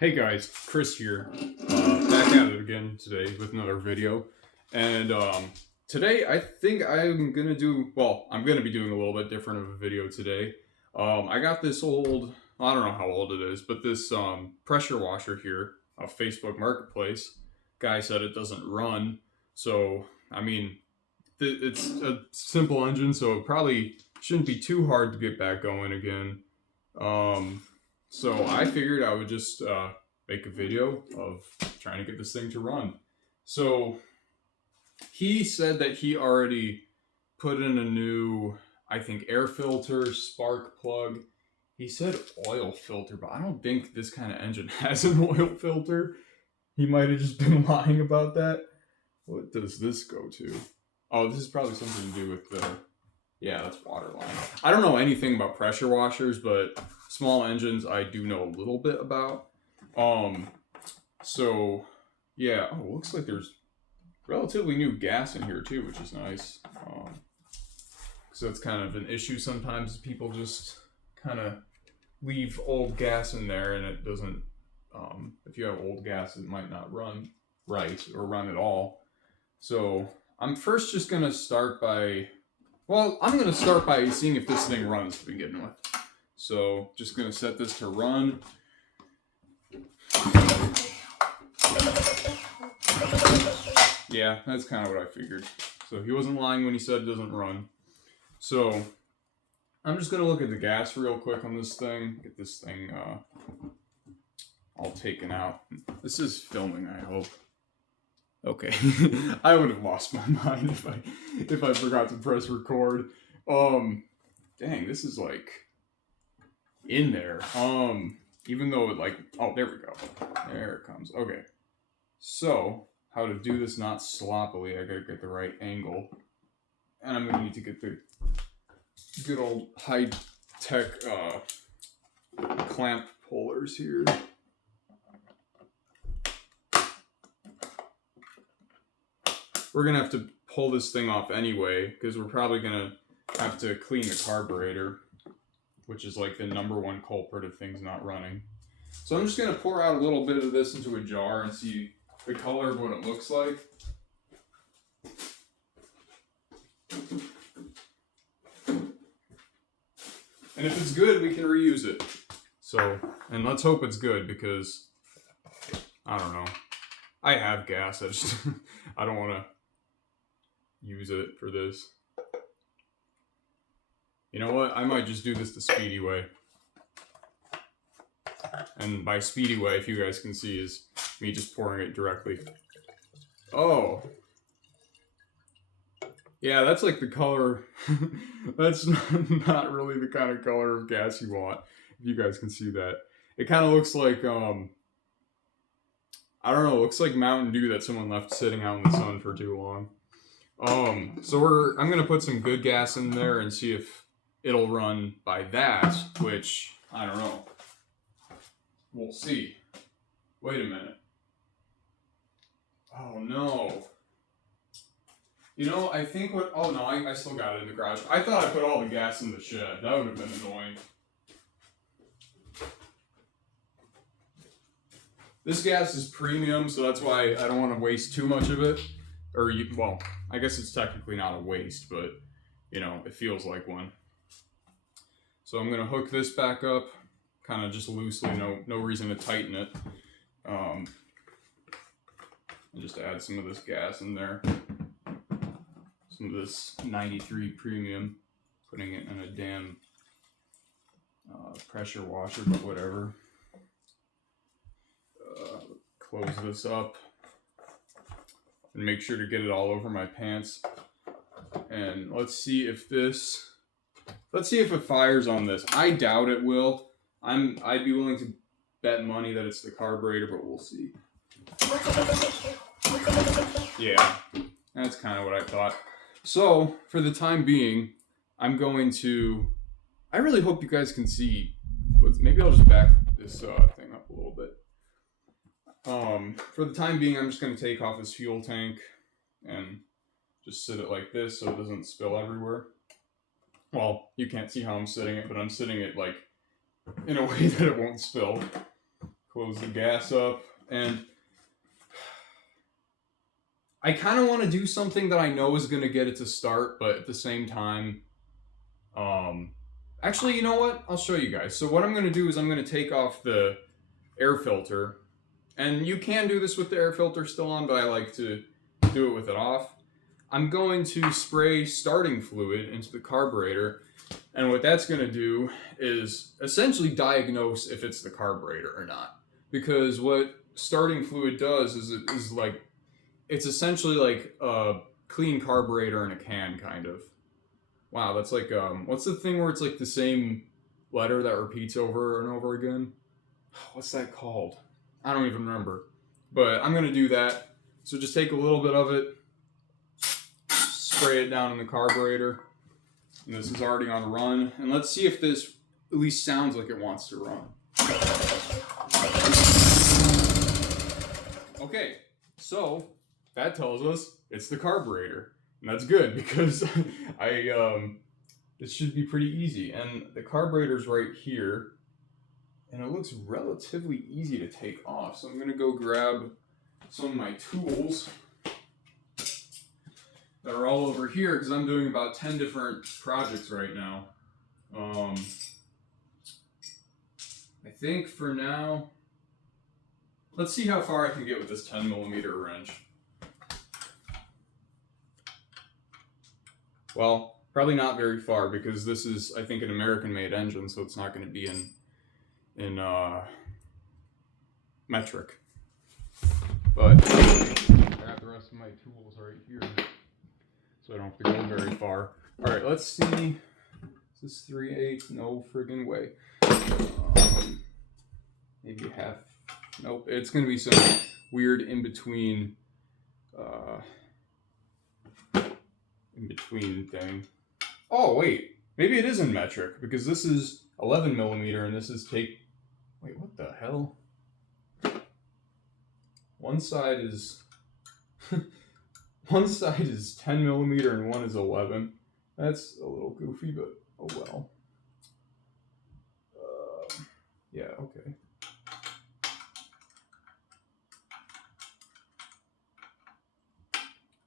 Hey guys, Chris here, back at it again today with another video, and today I think I'm gonna do, well, I'm gonna be doing a little bit different of a video today. I got this old, I don't know how old it is, but this pressure washer here off Facebook Marketplace. Guy said it doesn't run, so I mean, it's a simple engine, so it probably shouldn't be too hard to get back going again. So I figured I would just make a video of trying to get this thing to run. So he said that he already put in a new, I think, air filter, spark plug. He said oil filter, but I don't think this kind of engine has an oil filter. He might have just been lying about that. What does this go to? Oh, this is probably something to do with the... Yeah, that's water line. I don't know anything about pressure washers, but small engines I do know a little bit about. So yeah, oh, looks like there's relatively new gas in here too, which is nice. So that's kind of an issue sometimes. People just kind of leave old gas in there, and it doesn't. If you have old gas, it might not run right or run at all. So I'm first just gonna start by. Well, I'm going to start by seeing if this thing runs to begin with. So, just going to set this to run. Yeah, that's kind of what I figured. So, he wasn't lying when he said it doesn't run. So, I'm just going to look at the gas real quick on this thing. Get this thing all taken out. This is filming, I hope. Okay, I would have lost my mind if I forgot to press record. Dang, this is like in there. Even though it like, oh, there we go. There it comes. Okay, so how to do this not sloppily? I gotta get the right angle, and I'm gonna need to get the good old high-tech clamp pullers here. We're going to have to pull this thing off anyway, because we're probably going to have to clean the carburetor, which is like the #1 culprit of things not running. So I'm just going to pour out a little bit of this into a jar and see the color of what it looks like. And if it's good, we can reuse it. So, and let's hope it's good, because, I don't know. I have gas, I just, I don't want to use it for this. You know what? I might just do this the speedy way. And by speedy way, if you guys can see, is me just pouring it directly. Oh. Yeah, that's like the color. That's not really the kind of color of gas you want. If you guys can see that. It kind of looks like, I don't know, it looks like Mountain Dew that someone left sitting out in the sun for too long. So I'm gonna put some good gas in there and see if it'll run by that, which, I don't know. We'll see. Wait a minute. Oh no. You know, I think what, oh no, I still got it in the garage. I thought I put all the gas in the shed. That would have been annoying. This gas is premium, so that's why I don't want to waste too much of it. Well, I guess it's technically not a waste, but, you know, it feels like one. So I'm going to hook this back up, kind of just loosely, no reason to tighten it. And just add some of this gas in there. Some of this 93 premium, putting it in a damn pressure washer, but whatever. Close this up. And make sure to get it all over my pants. And let's see if it fires on this. I doubt it will. I'd be willing to bet money that it's the carburetor, but we'll see. Yeah, that's kind of what I thought. So, for the time being, I'm going to... I really hope you guys can see... Maybe I'll just back this thing up a little bit. For the time being, I'm just going to take off this fuel tank and just sit it like this so it doesn't spill everywhere. Well, you can't see how I'm sitting it, but I'm sitting it like in a way that it won't spill. Close the gas up, and I kind of want to do something that I know is going to get it to start, but at the same time, actually, you know what? I'll show you guys. So what I'm going to do is I'm going to take off the air filter, and you can do this with the air filter still on, but I like to do it with it off. I'm going to spray starting fluid into the carburetor, and what that's going to do is essentially diagnose if it's the carburetor or not. Because what starting fluid does is it is like, it's essentially like a clean carburetor in a can, kind of. Wow, that's like, what's the thing where it's like the same letter that repeats over and over again? What's that called? I don't even remember. But I'm going to do that. So just take a little bit of it, spray it down in the carburetor. And this is already on run. And let's see if this at least sounds like it wants to run. Okay, so that tells us it's the carburetor. And that's good because this should be pretty easy. And the carburetor's right here. And it looks relatively easy to take off. So I'm going to go grab some of my tools that are all over here because I'm doing about 10 different projects right now. I think for now, let's see how far I can get with this 10mm wrench. Well, probably not very far because this is, I think, an American-made engine, so it's not going to be in metric. But I got the rest of my tools right here, so I don't have to go very far. All right, let's see. Is this 3/8? No friggin' way. Maybe half. Nope. It's gonna be some weird in between thing. Oh wait, maybe it is in metric because this is 11mm and this is take. Wait, what the hell? One side is 10mm and one is 11. That's a little goofy, but oh well. Yeah, okay.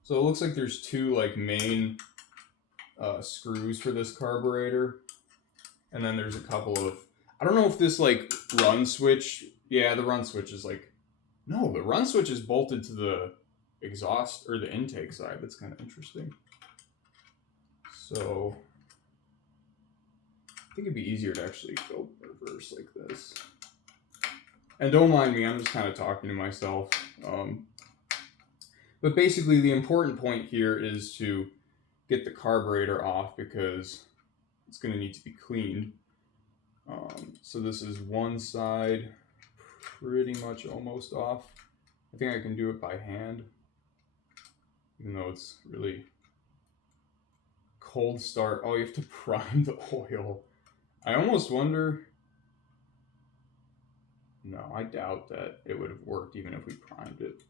So it looks like there's two like main screws for this carburetor, and then there's a couple of, I don't know if this like run switch. Yeah, the run switch is like, no, the run switch is bolted to the exhaust or the intake side. That's kind of interesting. So I think it'd be easier to actually go reverse like this. And don't mind me, I'm just kind of talking to myself. But basically the important point here is to get the carburetor off because it's going to need to be cleaned. So this is one side pretty much almost off. I think I can do it by hand, even though it's really cold start. Oh, you have to prime the oil. I almost wonder. No, I doubt that it would have worked even if we primed it.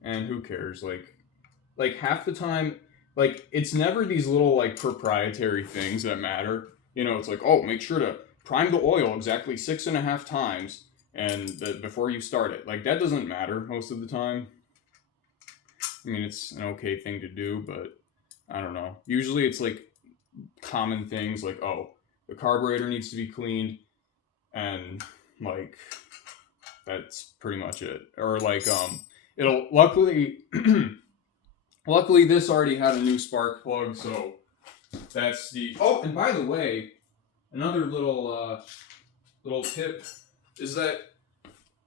And who cares? Like half the time, like it's never these little like proprietary things that matter. You know, it's like, oh, make sure to prime the oil exactly 6.5 times and before you start it. Like that doesn't matter most of the time. I mean, it's an okay thing to do, but I don't know. Usually it's like common things like, oh, the carburetor needs to be cleaned, and like that's pretty much it. Or like it'll luckily luckily this already had a new spark plug, so that's the, oh, and by the way, another little tip is that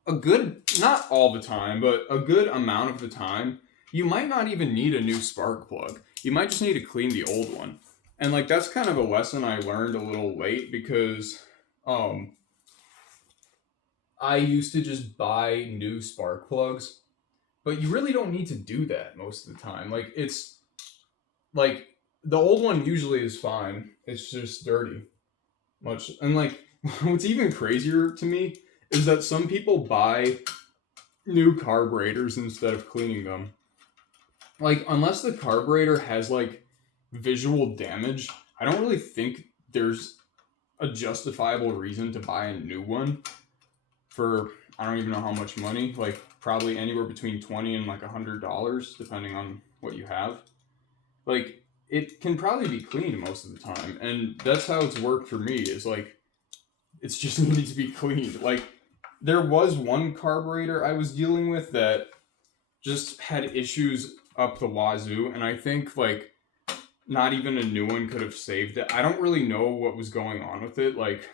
a good, not all the time, but a good amount of the time, you might not even need a new spark plug. You might just need to clean the old one. And like that's kind of a lesson I learned a little late because I used to just buy new spark plugs, but you really don't need to do that most of the time. Like it's like the old one usually is fine. It's just dirty. And like what's even crazier to me is that some people buy new carburetors instead of cleaning them. Like unless the carburetor has like visual damage, I don't really think there's a justifiable reason to buy a new one for, I don't even know how much money, like probably anywhere between $20 and like $100, depending on what you have. Like, it can probably be cleaned most of the time, and that's how it's worked for me, is like, it's just needed to be cleaned. Like, there was one carburetor I was dealing with that just had issues up the wazoo, and I think, like, not even a new one could have saved it. I don't really know what was going on with it. Like,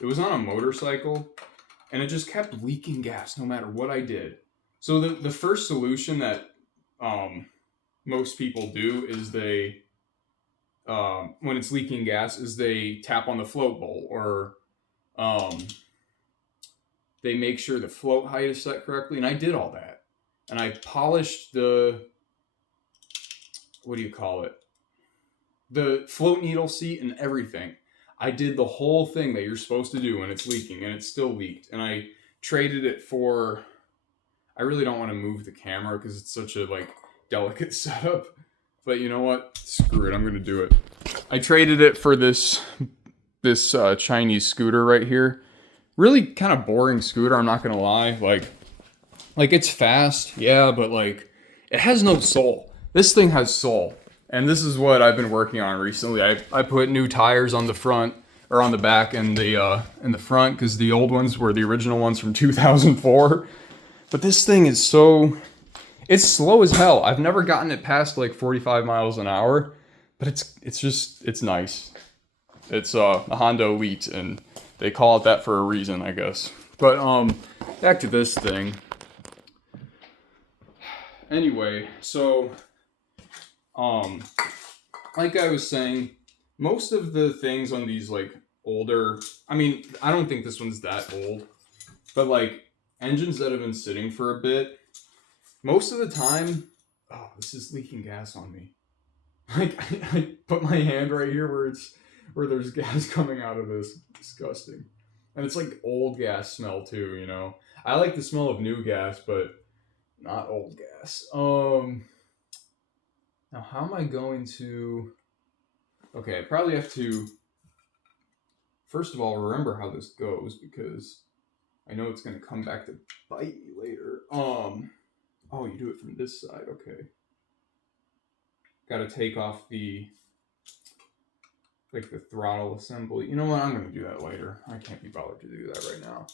it was on a motorcycle, and it just kept leaking gas no matter what I did. So the first solution that most people do is they, when it's leaking gas, is they tap on the float bowl, or they make sure the float height is set correctly. And I did all that. And I polished the, what do you call it? The float needle seat and everything. I did the whole thing that you're supposed to do when it's leaking, and it still leaked. And I traded it for, I really don't want to move the camera because it's such a like delicate setup. But you know what? Screw it. I'm going to do it. I traded it for this Chinese scooter right here. Really kind of boring scooter, I'm not going to lie. Like it's fast, yeah, but like it has no soul. This thing has soul. And this is what I've been working on recently. I put new tires on the front, or on the back and the front, because the old ones were the original ones from 2004. But this thing is it's slow as hell. I've never gotten it past like 45 miles an hour, but it's nice. It's a Honda Elite, and they call it that for a reason, I guess. But back to this thing. Anyway, so like I was saying, most of the things on these like older, I mean, I don't think this one's that old, but like engines that have been sitting for a bit, most of the time, oh, this is leaking gas on me. Like I put my hand right here where there's gas coming out of this. Disgusting. And it's like old gas smell too, you know. I like the smell of new gas, but not old gas. Now, how am I going to... Okay, I probably have to, first of all, remember how this goes, because I know it's going to come back to bite me later. Oh, you do it from this side, okay. Got to take off the throttle assembly. You know what, I'm going to do that later. I can't be bothered to do that right now.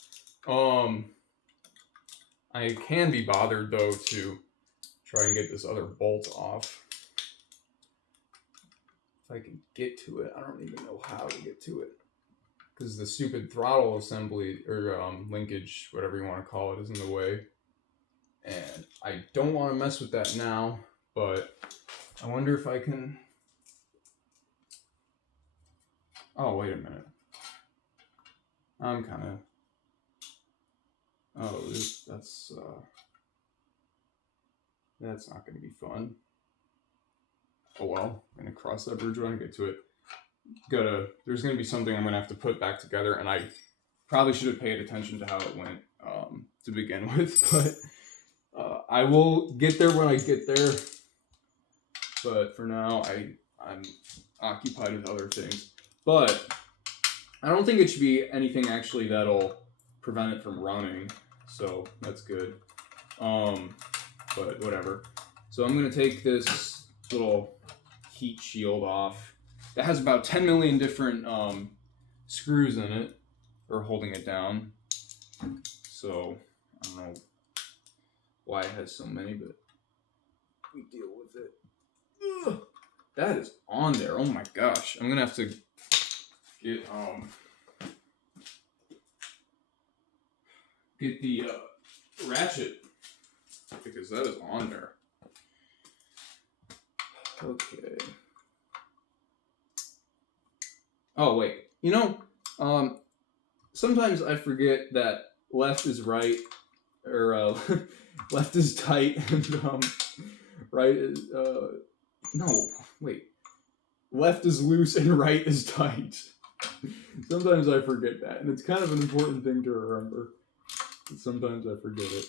I can be bothered, though, to try and get this other bolt off. If I can get to it, I don't even know how to get to it, because the stupid throttle assembly, or linkage, whatever you want to call it, is in the way. And I don't want to mess with that now, but I wonder if I can... Oh, wait a minute. I'm kind of... Oh, that's not going to be fun. Oh well, I'm going to cross that bridge when I get to it. There's going to be something I'm going to have to put back together, and I probably should have paid attention to how it went to begin with, but I will get there when I get there. But for now, I'm occupied with other things. But I don't think it should be anything actually that'll prevent it from running, so that's good. But whatever. So I'm going to take this little heat shield off. That has about 10 million different screws in it, or holding it down. So I don't know why it has so many, but we deal with it. Ugh, that is on there. Oh my gosh. I'm gonna have to get the ratchet, because that is on there. Okay. Oh, wait. You know, sometimes I forget that left is right, or left is tight, and right is, no, wait. Left is loose and right is tight. Sometimes I forget that, and it's kind of an important thing to remember. Sometimes I forget it.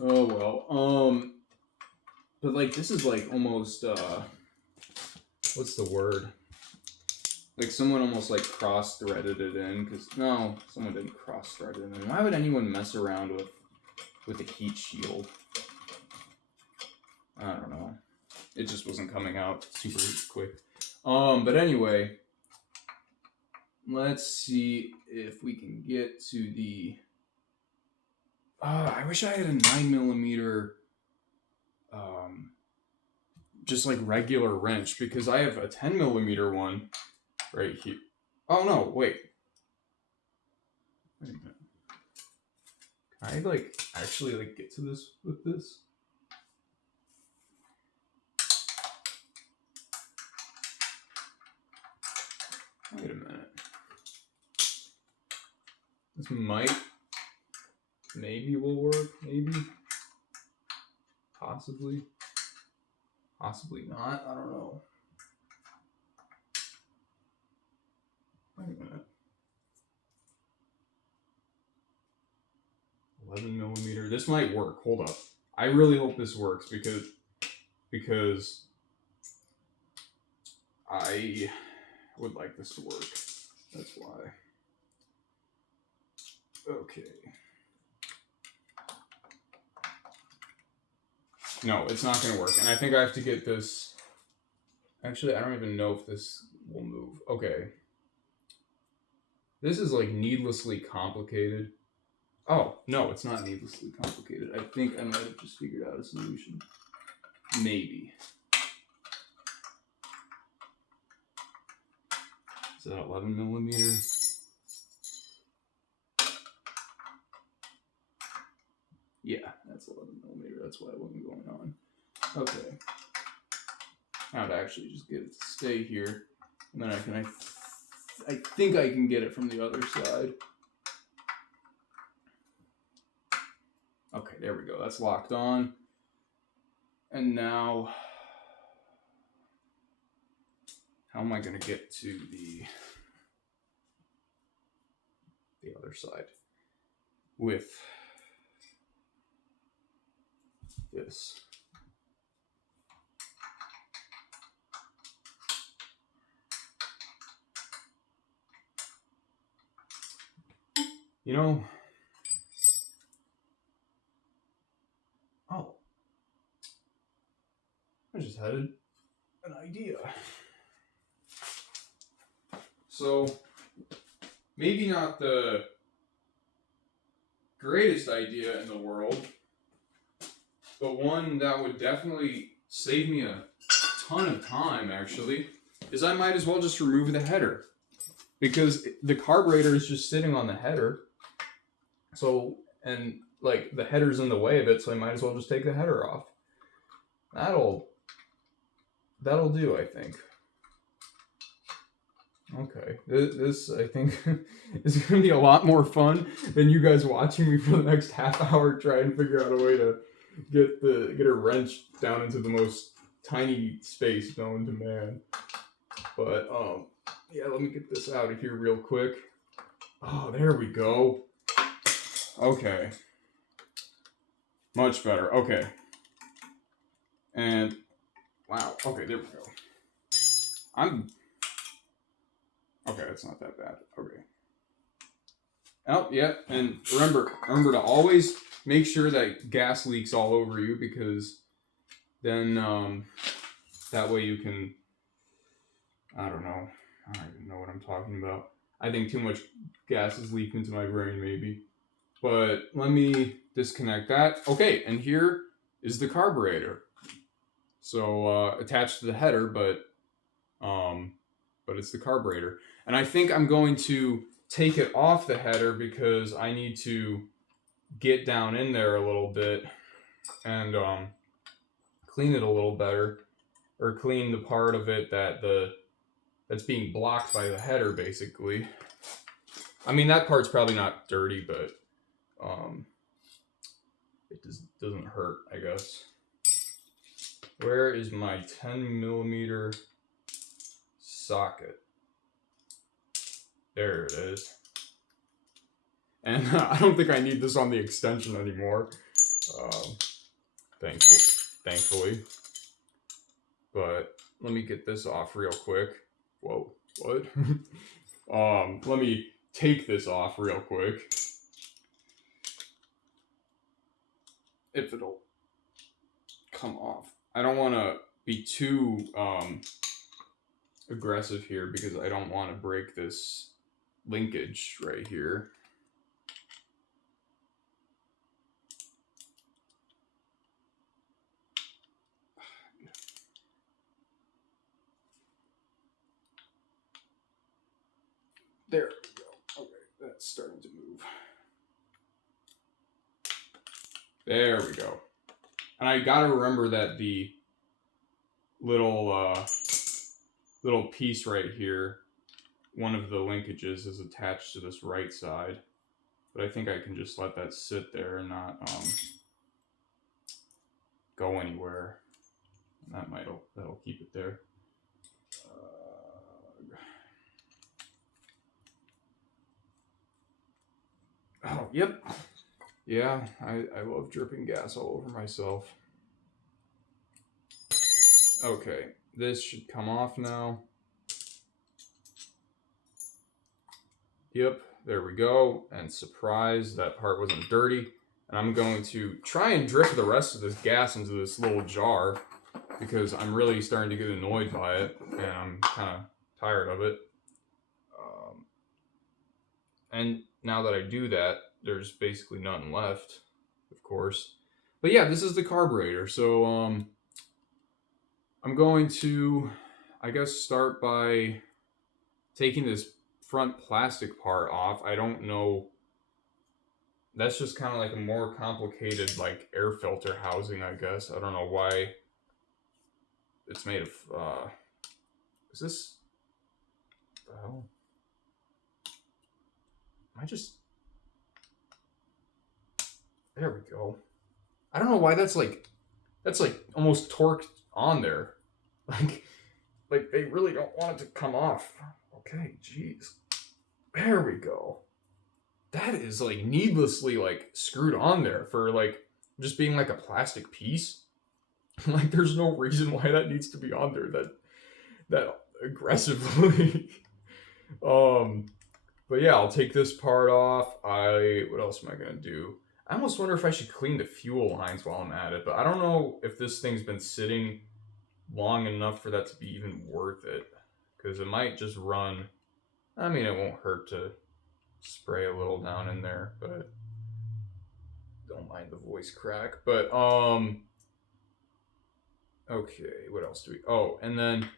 Oh, well. But, like, this is, like, almost, what what's the word? Like someone almost like cross-threaded it in, because no, someone didn't cross-thread it in. Why would anyone mess around with a heat shield? I don't know. It just wasn't coming out super quick. But anyway, let's see if we can get to the. I wish I had a 9mm, just like regular wrench, because I have a 10mm one right here. Oh no, wait. Wait a minute. Can I like actually like get to this with this? Wait a minute. This maybe will work, maybe. Possibly. Possibly not, I don't know. Wait a minute. 11mm. This might work. Hold up. I really hope this works because I would like this to work. That's why. Okay. No, it's not going to work. And I think I have to get this. Actually, I don't even know if this will move. Okay. This is like needlessly complicated. Oh, no, it's not needlessly complicated. I think I might have just figured out a solution. Maybe. Is that 11mm? Yeah, that's 11mm. That's why it wasn't going on. Okay. Now to actually just get it to stay here. And then I think I can get it from the other side. Okay, there we go. That's locked on. And now, how am I going to get to the other side with this? You know, oh, I just had an idea. So, maybe not the greatest idea in the world, but one that would definitely save me a ton of time, actually, is I might as well just remove the header. Because the carburetor is just sitting on the header. So, and like the header's in the way of it, so I might as well just take the header off. That'll do, I think. Okay, this I think is going to be a lot more fun than you guys watching me for the next half hour try and figure out a way to get a wrench down into the most tiny space known to man. But yeah, let me get this out of here real quick. Oh, there we go. Okay. Much better. Okay. And wow. Okay, there we go. Okay, that's not that bad. Okay. Oh, yeah, and remember to always make sure that gas leaks all over you, because then that way you can, I don't even know what I'm talking about. I think too much gas is leaked into my brain, maybe. But let me disconnect that. Okay, and here is the carburetor. So attached to the header, but it's the carburetor. And I think I'm going to take it off the header because I need to get down in there a little bit and clean it a little better, or clean the part of it that's being blocked by the header, basically. I mean, that part's probably not dirty, but it doesn't hurt, I guess. Where is my 10mm socket? There it is. And I don't think I need this on the extension anymore, thankfully. But let me get this off real quick. Whoa, what? Let me take this off real quick. If it'll come off. I don't want to be too aggressive here because I don't want to break this linkage right here. There we go. Okay, that's starting to move. There we go. And I gotta remember that the little piece right here, one of the linkages is attached to this right side. But I think I can just let that sit there and not go anywhere. And that'll keep it there. Oh, yep. Yeah, I love dripping gas all over myself. Okay, this should come off now. Yep, there we go. And surprise, that part wasn't dirty. And I'm going to try and drip the rest of this gas into this little jar because I'm really starting to get annoyed by it and I'm kind of tired of it. And now that I do that, there's basically nothing left, of course. But yeah, this is the carburetor. So I'm going to, I guess, start by taking this front plastic part off. I don't know. That's just kind of like a more complicated like air filter housing, I guess. I don't know why it's made of, is this, oh, there we go. I don't know why that's like almost torqued on there. Like they really don't want it to come off. Okay, jeez. There we go. That is like needlessly like screwed on there for like just being like a plastic piece. Like there's no reason why that needs to be on there that aggressively. But yeah, I'll take this part off. What else am I gonna do? I almost wonder if I should clean the fuel lines while I'm at it, but I don't know if this thing's been sitting long enough for that to be even worth it, because it might just run. I mean, it won't hurt to spray a little down in there, but don't mind the voice crack. But okay, what else do we? Oh, and then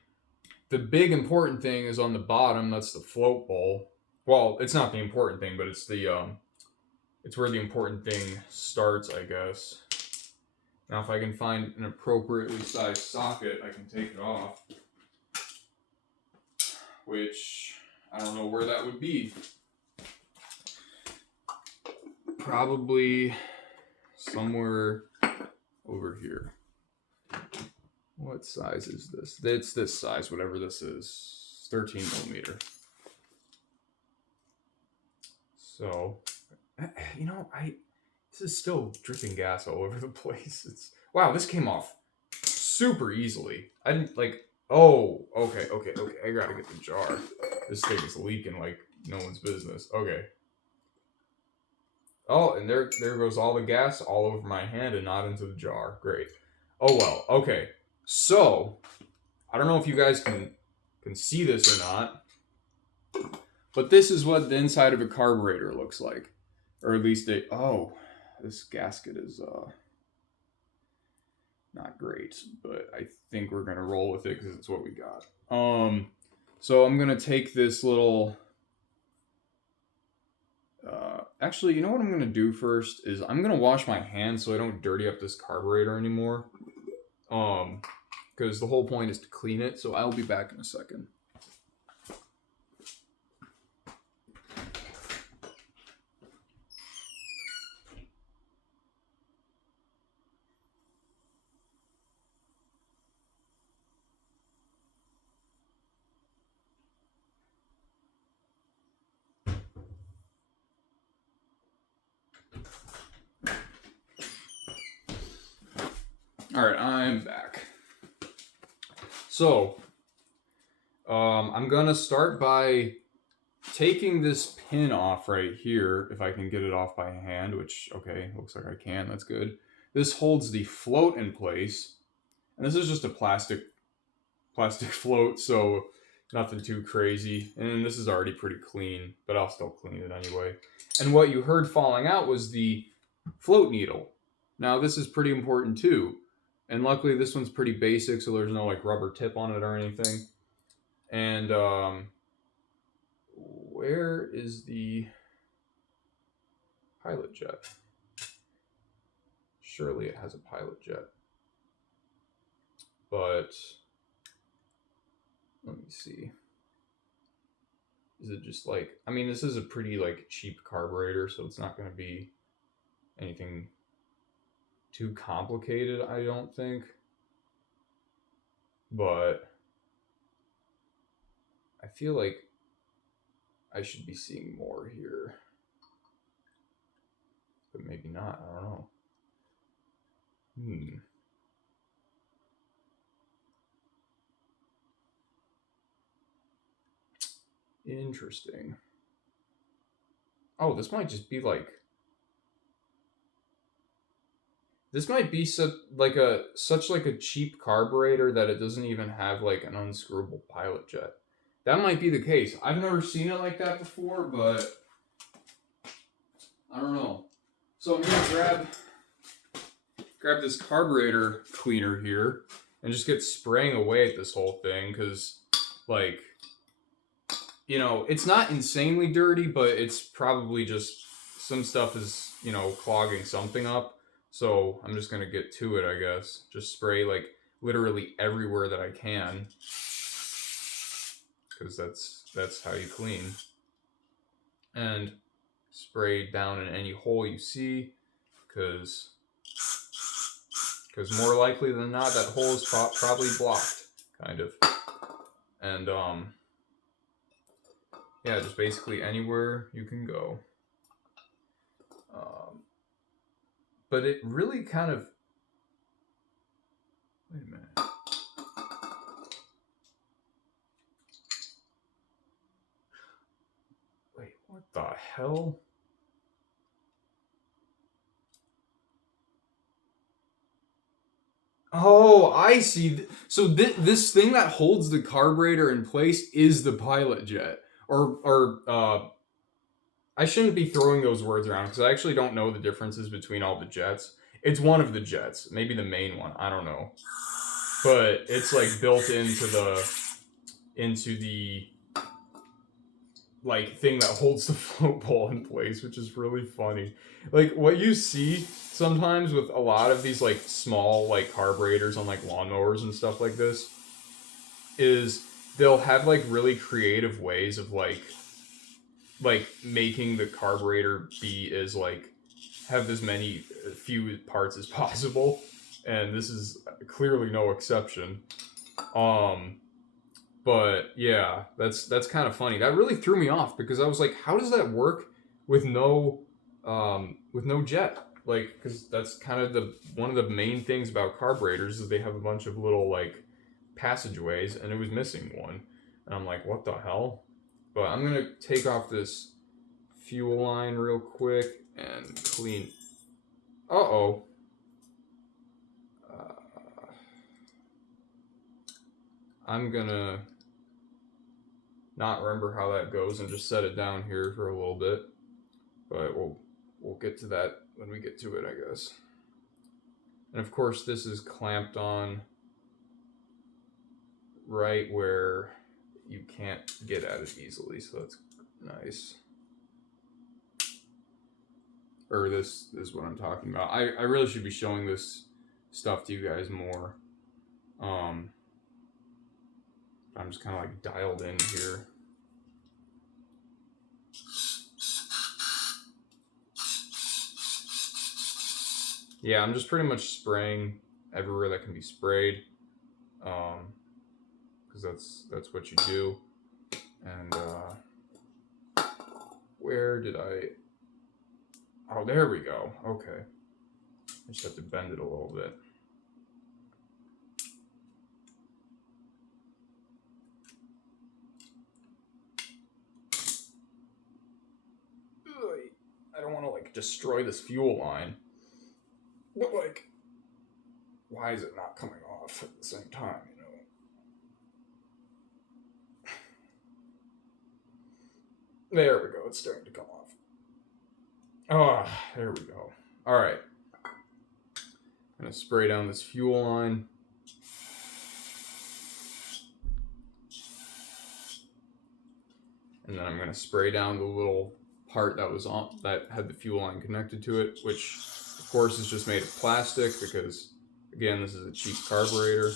the big important thing is on the bottom. That's the float bowl. Well, it's not the important thing, but it's the it's where the important thing starts, I guess. Now, if I can find an appropriately sized socket, I can take it off. Which, I don't know where that would be. Probably somewhere over here. What size is this? It's this size, whatever this is. 13 millimeter. So, you know, this is still dripping gas all over the place. Wow, this came off super easily. I didn't like. Oh, okay. I gotta get the jar. This thing is leaking like no one's business. Okay. Oh, and there goes all the gas all over my hand and not into the jar. Great. Oh well. Okay. So, I don't know if you guys can see this or not, but this is what the inside of a carburetor looks like. Or at least this gasket is not great, but I think we're gonna roll with it because it's what we got. So I'm gonna take this little. Actually, you know what I'm gonna do first is I'm gonna wash my hands so I don't dirty up this carburetor anymore. Because the whole point is to clean it. So I'll be back in a second. All right, I'm back. So, I'm gonna start by taking this pin off right here, if I can get it off by hand, which, okay, looks like I can, that's good. This holds the float in place, and this is just a plastic float, so nothing too crazy. And this is already pretty clean, but I'll still clean it anyway. And what you heard falling out was the float needle. Now, this is pretty important too. And luckily, this one's pretty basic, so there's no like rubber tip on it or anything. And where is the pilot jet? Surely it has a pilot jet. But let me see. Is it just like, I mean, this is a pretty like cheap carburetor, so it's not going to be anything too complicated, I don't think. But I feel like I should be seeing more here. But maybe not, I don't know. Interesting. Oh, this might just be like, this might be such like a cheap carburetor that it doesn't even have like an unscrewable pilot jet. That might be the case. I've never seen it like that before, but I don't know. So I'm gonna grab this carburetor cleaner here and just get spraying away at this whole thing, because like, you know, it's not insanely dirty, but it's probably just some stuff is, you know, clogging something up. So I'm just going to get to it, I guess. Just spray like literally everywhere that I can, because that's how you clean. And spray down in any hole you see, because more likely than not, that hole is probably blocked, kind of. And yeah, just basically anywhere you can go. But it really kind of... Wait a minute. Wait, what the hell? Oh, I see. So this thing that holds the carburetor in place is the pilot jet. Or I shouldn't be throwing those words around, because I actually don't know the differences between all the jets. It's one of the jets, maybe the main one, I don't know. But it's like built into the like thing that holds the float ball in place, which is really funny. Like what you see sometimes with a lot of these like small like carburetors on like lawnmowers and stuff like this is they'll have like really creative ways of like making the carburetor be as like have as many few parts as possible, and this is clearly no exception. But yeah, that's kind of funny. That really threw me off, because I was like, how does that work with no jet? Like, because that's kind of one of the main things about carburetors is they have a bunch of little like passageways, and it was missing one, and I'm like, what the hell? But I'm gonna take off this fuel line real quick and clean. Uh-oh. I'm gonna not remember how that goes and just set it down here for a little bit, but we'll get to that when we get to it, I guess. And of course, this is clamped on right where you can't get at it easily, so that's nice. Or this is what I'm talking about. I really should be showing this stuff to you guys more. I'm just kind of like dialed in here. Yeah, I'm just pretty much spraying everywhere that can be sprayed, because that's what you do. And where did I? Oh, there we go. Okay, I just have to bend it a little bit. like destroy this fuel line. But like, why is it not coming off at the same time, you know? There we go, it's starting to come off. Oh, there we go. Alright. I'm gonna spray down this fuel line. And then I'm gonna spray down the little part that was on that had the fuel line connected to it, which of course is just made of plastic because again, this is a cheap carburetor.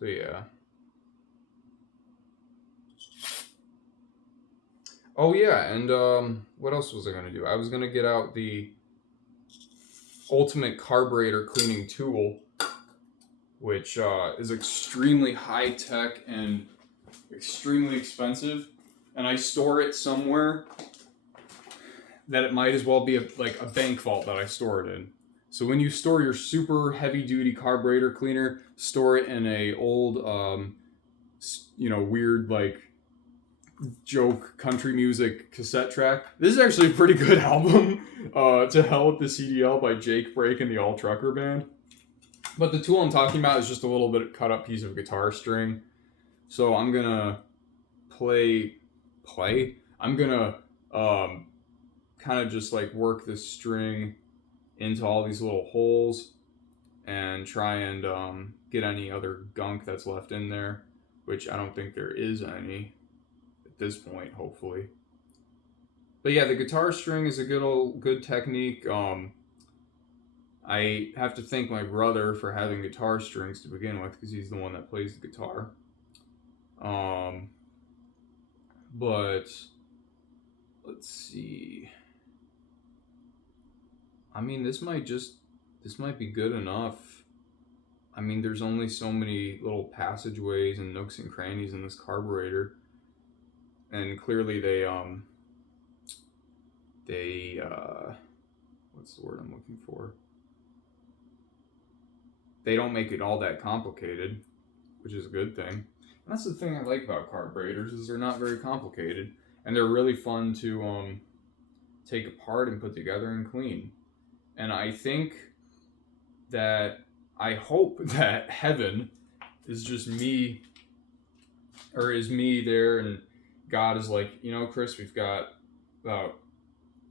So yeah. Oh yeah, and what else was I gonna do? I was gonna get out the ultimate carburetor cleaning tool, which is extremely high tech and extremely expensive, and I store it somewhere that it might as well be like a bank vault that I store it in. So when you store your super heavy duty carburetor cleaner, store it in a old, weird like joke country music cassette track. This is actually a pretty good album. To Hell with the CDL by Jake Brake and the All Trucker Band. But the tool I'm talking about is just a little bit cut up piece of guitar string. So I'm gonna I'm gonna kind of just like work this string into all these little holes and try and get any other gunk that's left in there, which I don't think there is any at this point, hopefully. But yeah, the guitar string is a good technique. I have to thank my brother for having guitar strings to begin with, because he's the one that plays the guitar. But let's see. I mean, this might be good enough. I mean, there's only so many little passageways and nooks and crannies in this carburetor, and clearly they what's the word I'm looking for? They don't make it all that complicated, which is a good thing. And that's the thing I like about carburetors, is they're not very complicated, and they're really fun to take apart and put together and clean. And I hope that heaven is just me, or is me there, and God is like, Chris, we've got about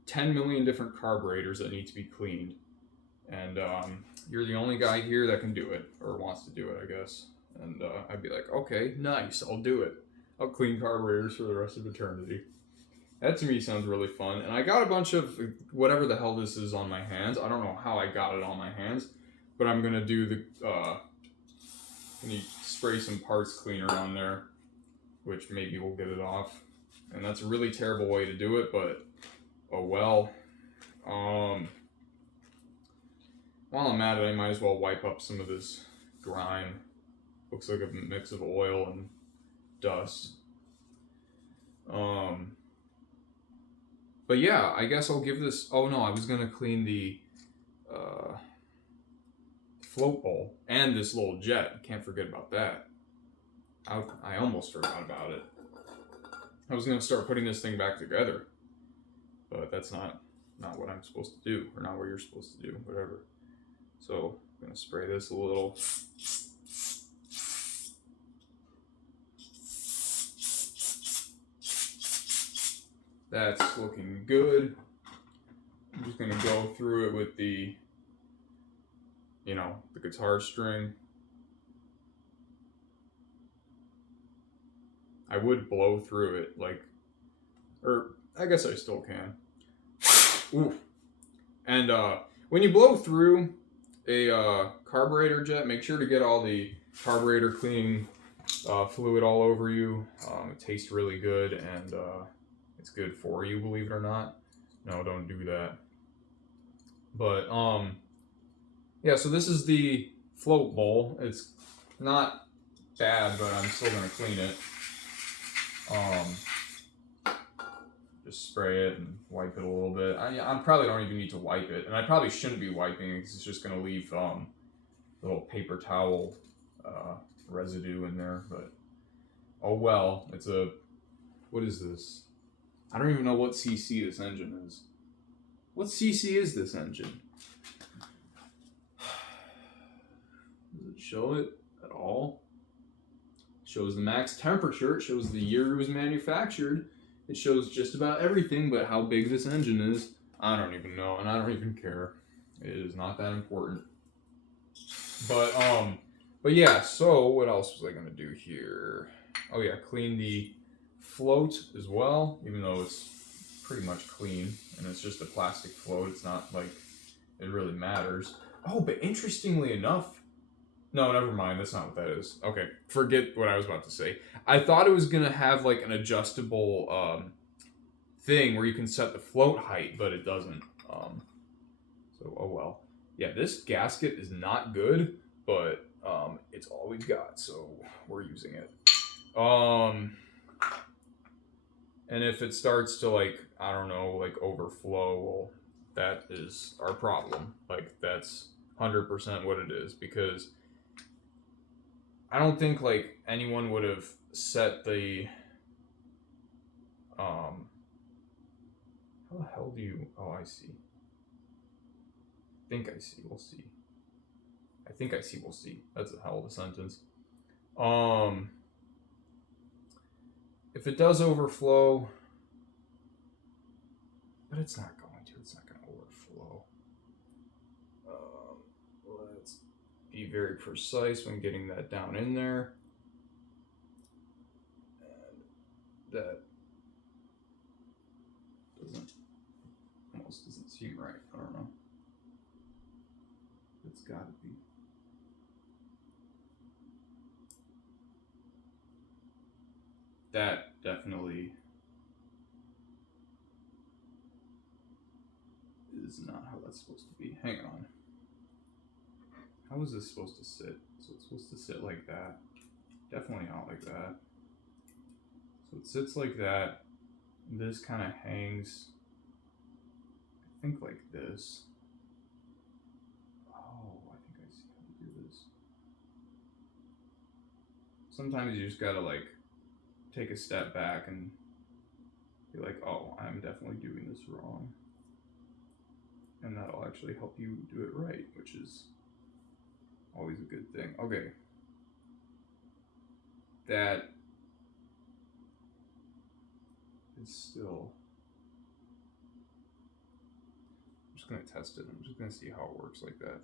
10 million different carburetors that need to be cleaned. And you're the only guy here that can do it, or wants to do it, I guess. And I'd be like, okay, nice, I'll do it. I'll clean carburetors for the rest of eternity. That to me sounds really fun. And I got a bunch of whatever the hell this is on my hands. I don't know how I got it on my hands, but I'm going to do when you spray some parts cleaner on there, which maybe will get it off. And that's a really terrible way to do it, but oh well. While I'm at it, I might as well wipe up some of this grime. Looks like a mix of oil and dust. But yeah, I guess I'll give this... Oh no, I was going to clean the float bowl and this little jet. Can't forget about that. I almost forgot about it. I was going to start putting this thing back together. But that's not what I'm supposed to do, or not what you're supposed to do, whatever. So I'm going to spray this a little. That's looking good. I'm just going to go through it with the guitar string. I would blow through it, or I guess I still can. Ooh. And when you blow through a carburetor jet, make sure to get all the carburetor cleaning fluid all over you. It tastes really good, and it's good for you, believe it or not. No, don't do that. But yeah, so this is the float bowl. It's not bad, but I'm still gonna clean it. Just spray it and wipe it a little bit. I probably don't even need to wipe it, and I probably shouldn't be wiping it because it's just gonna leave little paper towel residue in there, but oh well. It's a, what is this? I don't even know what CC this engine is. What CC is this engine? Does it show it at all? It shows the max temperature. It shows the year it was manufactured. It shows just about everything, but how big this engine is, I don't even know, and I don't even care. It is not that important. But yeah, so what else was I gonna do here? Oh yeah, clean the float as well, even though it's pretty much clean, and it's just a plastic float. It's not like it really matters. Oh, but interestingly enough, no, never mind. That's not what that is. Okay, forget what I was about to say. I thought it was gonna have like an adjustable thing where you can set the float height, but it doesn't. So oh well. Yeah, this gasket is not good, but it's all we've got, so we're using it. And if it starts to like, I don't know, like overflow, well, that is our problem. Like that's 100% what it is, because I don't think like anyone would have set the how the hell do you, oh, I see. I think I see, we'll see. I think I see, we'll see. That's a hell of a sentence. If it does overflow, but it's not going to. It's not going to overflow. Let's be very precise when getting that down in there. And that almost doesn't seem right. I don't know. It's got to be. That definitely is not how that's supposed to be. Hang on. How is this supposed to sit? So it's supposed to sit like that. Definitely not like that. So it sits like that. This kind of hangs, I think, like this. Oh, I think I see how to do this. Sometimes you just gotta like take a step back and be like, oh, I'm definitely doing this wrong. And that'll actually help you do it right, which is always a good thing. Okay. That is still, I'm just gonna test it. I'm just gonna see how it works like that.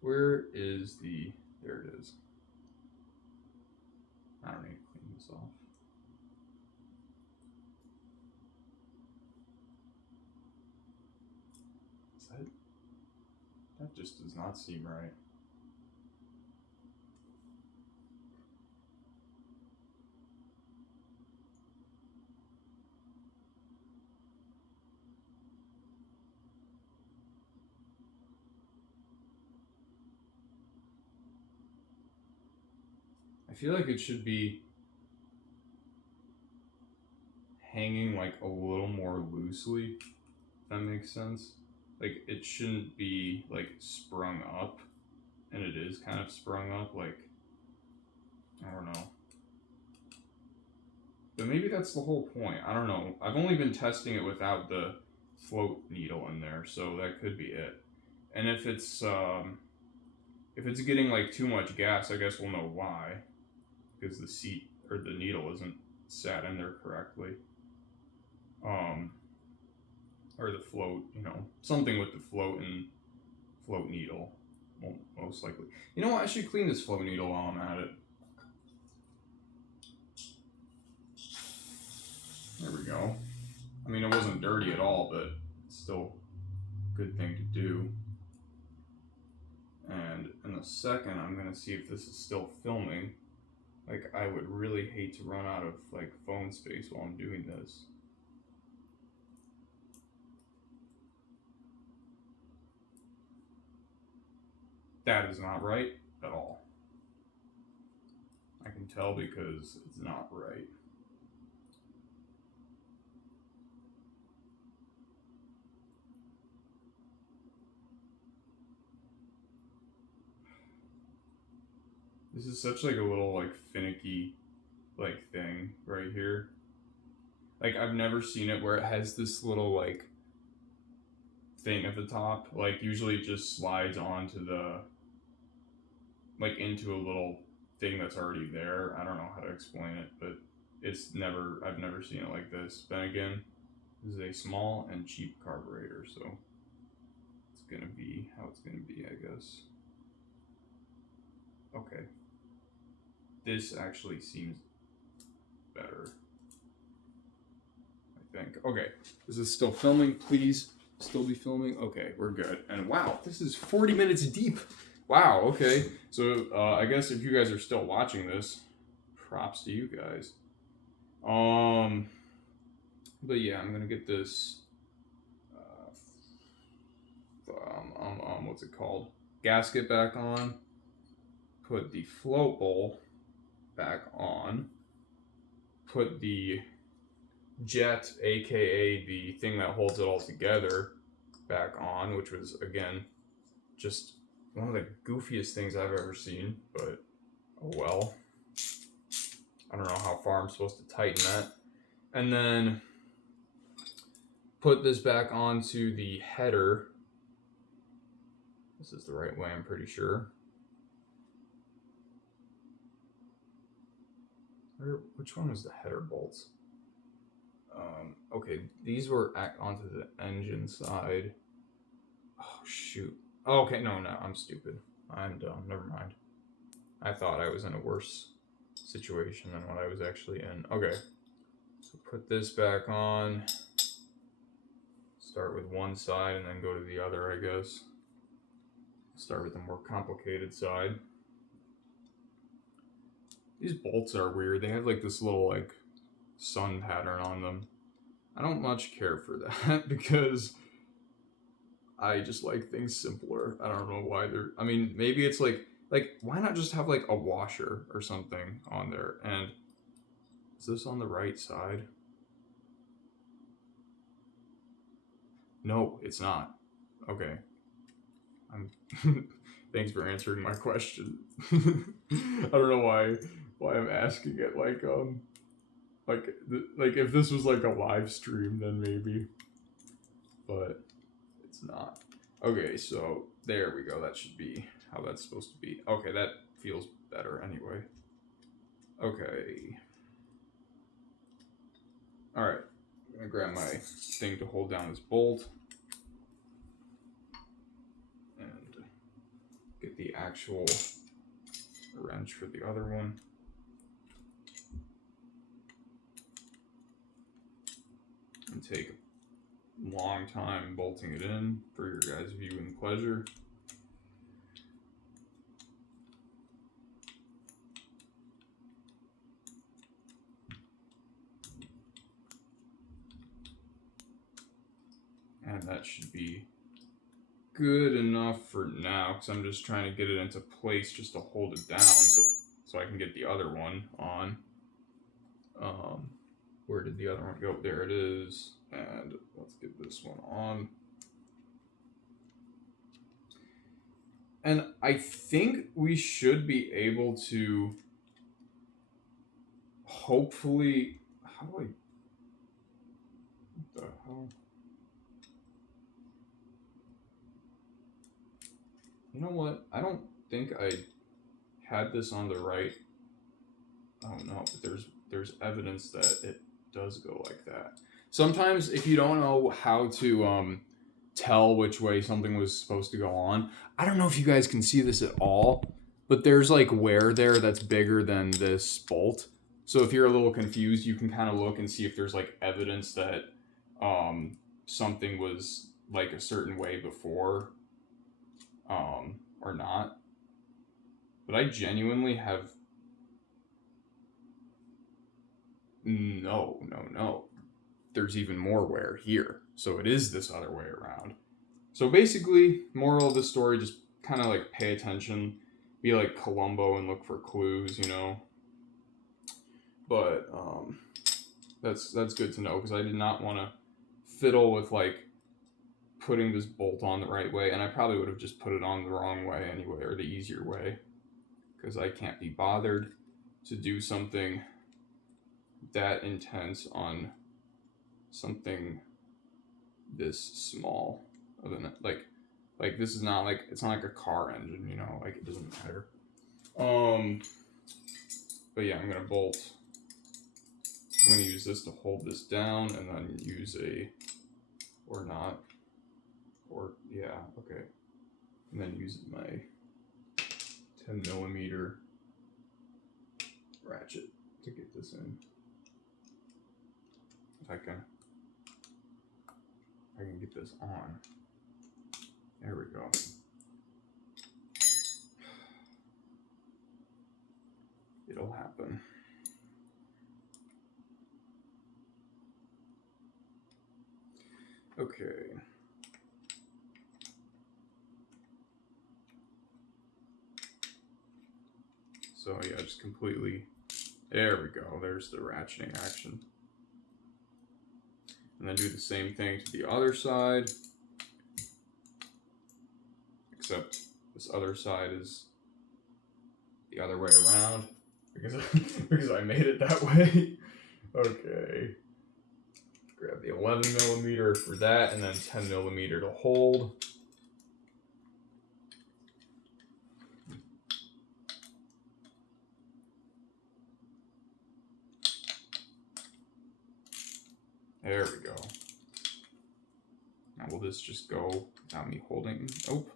Where is the, there it is. I don't need to clean this off. Is that, that just does not seem right. I feel like it should be hanging like a little more loosely, if that makes sense. Like it shouldn't be like sprung up, and it is kind of sprung up, like, I don't know. But maybe that's the whole point. I don't know. I've only been testing it without the float needle in there, so that could be it. And if it's getting like too much gas, I guess we'll know why, because the seat or the needle isn't sat in there correctly. Or the float, you know, something with the float and float needle, most likely. You know what? I should clean this float needle while I'm at it. There we go. I mean, it wasn't dirty at all, but it's still a good thing to do. And in a second, I'm gonna see if this is still filming. Like, I would really hate to run out of like phone space while I'm doing this. That is not right at all. I can tell because it's not right. This is such like a little like finicky like thing right here. Like I've never seen it where it has this little like thing at the top. Like usually it just slides onto the like into a little thing that's already there. I don't know how to explain it, but I've never seen it like this. Then again, this is a small and cheap carburetor, so it's gonna be how it's gonna be, I guess. Okay. This actually seems better, I think. Okay, is this still filming? Please still be filming. Okay, we're good. And wow, this is 40 minutes deep. Wow, okay. So I guess if you guys are still watching this, props to you guys. But yeah, I'm gonna get this what's it called? Gasket back on. Put the float bowl back on. Put the jet, aka the thing that holds it all together, back on, which was again just one of the goofiest things I've ever seen, but oh well. I don't know how far I'm supposed to tighten that. And then put this back onto the header. This is the right way, I'm pretty sure. Which one was the header bolts? Okay, these were onto the engine side. Oh, shoot. Oh, okay, no, I'm stupid. I'm dumb. Never mind. I thought I was in a worse situation than what I was actually in. Okay, so put this back on. Start with one side and then go to the other, I guess. Start with the more complicated side. These bolts are weird. They have like this little like sun pattern on them. I don't much care for that because I just like things simpler. I don't know why they're. I mean, maybe it's like why not just have like a washer or something on there? And is this on the right side? No, it's not. Okay. Thanks for answering my question. I don't know why I'm asking it like if this was like a live stream then maybe, but it's not. Okay, so there we go. That should be how that's supposed to be. Okay, that feels better anyway. Okay. All right, I'm gonna grab my thing to hold down this bolt and get the actual wrench for the other one. And take a long time bolting it in for your guys' viewing pleasure. And that should be good enough for now, because I'm just trying to get it into place just to hold it down so I can get the other one on. Where did the other one go? There it is. And let's get this one on. And I think we should be able to hopefully... How do I... What the hell? You know what? I don't think I had this on the right. Oh no, but there's evidence that it does go like that. Sometimes if you don't know how to tell which way something was supposed to go on, I don't know if you guys can see this at all, but there's like wear there that's bigger than this bolt. So if you're a little confused, you can kind of look and see if there's like evidence that something was like a certain way before or not. But I genuinely have no. There's even more wear here. So it is this other way around. So basically, moral of the story, just kind of like pay attention, be like Columbo and look for clues, you know. But that's good to know, because I did not want to fiddle with like putting this bolt on the right way, and I probably would have just put it on the wrong way anyway, or the easier way. because I can't be bothered to do something that intense on something this small of an like this is not like, it's not like a car engine, you know, like it doesn't matter. But yeah, I'm gonna bolt. I'm gonna use this to hold this down, and then use a, or not, or yeah, okay, and then use my 10mm ratchet to get this in. If I can get this on. There we go. It'll happen. Okay. So yeah, just completely, there we go. There's the ratcheting action. And then do the same thing to the other side. Except this other side is the other way around because I made it that way. Okay. Grab the 11mm for that, and then 10mm to hold. There we go. Now will this just go without me holding? Oh.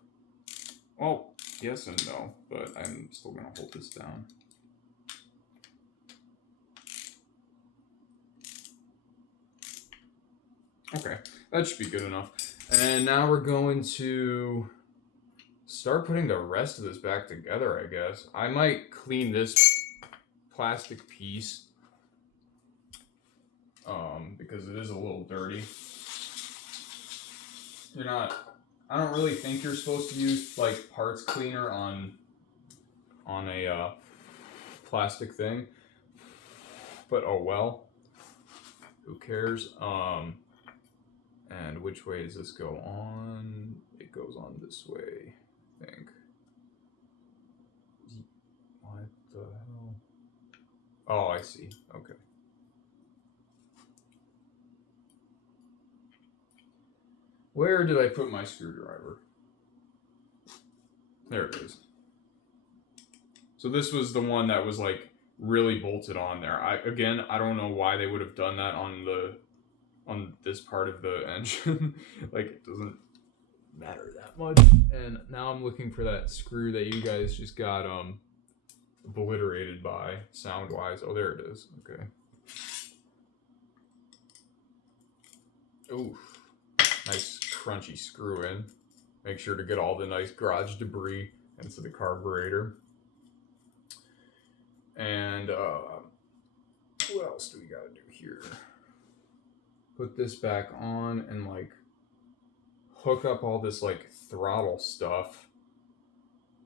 Well, yes and no, but I'm still gonna hold this down. Okay, that should be good enough. And now we're going to start putting the rest of this back together, I guess. I might clean this plastic piece because it is a little dirty. I don't really think you're supposed to use like parts cleaner on a plastic thing, but oh well, who cares? And which way does this go on? It goes on this way, I think. What the hell? Oh, I see. Okay. Where did I put my screwdriver? There it is. So this was the one that was like really bolted on there. I don't know why they would have done that on this part of the engine. Like, it doesn't matter that much. And now I'm looking for that screw that you guys just got obliterated by sound wise. Oh, there it is. Okay. Ooh, nice crunchy screw in. Make sure to get all the nice garage debris into the carburetor. And what else do we gotta do here? Put this back on and like hook up all this like throttle stuff.